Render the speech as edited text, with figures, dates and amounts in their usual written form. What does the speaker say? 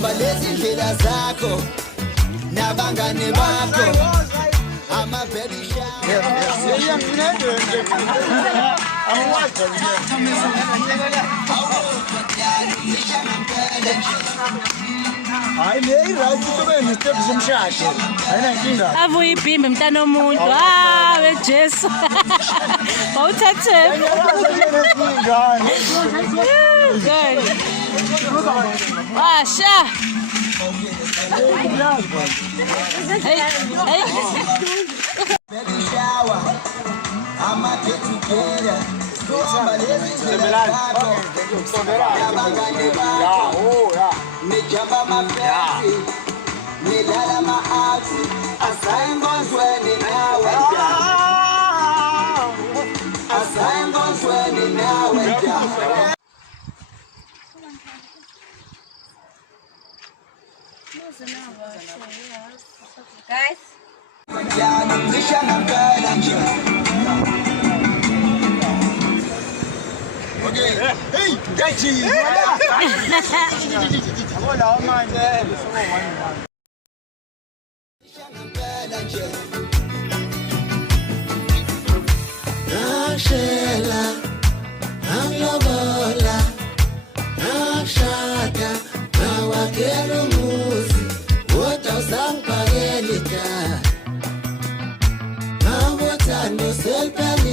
uhamba lezi ndlela zakho nabangane bakho ama baby shower hayi le iright kube nestep zomshado ayinankinga avuye ibhimbi mntana omuntu wejesu awuthathe washa baby shower ama get together Nijamba mapenzi nilala maati asayingozweni nawe asayingozweni nawe Guys, okay hey gachi hola man Ashela anglobola ashaka awakelo muzi wota usangpagelita awota no selpeli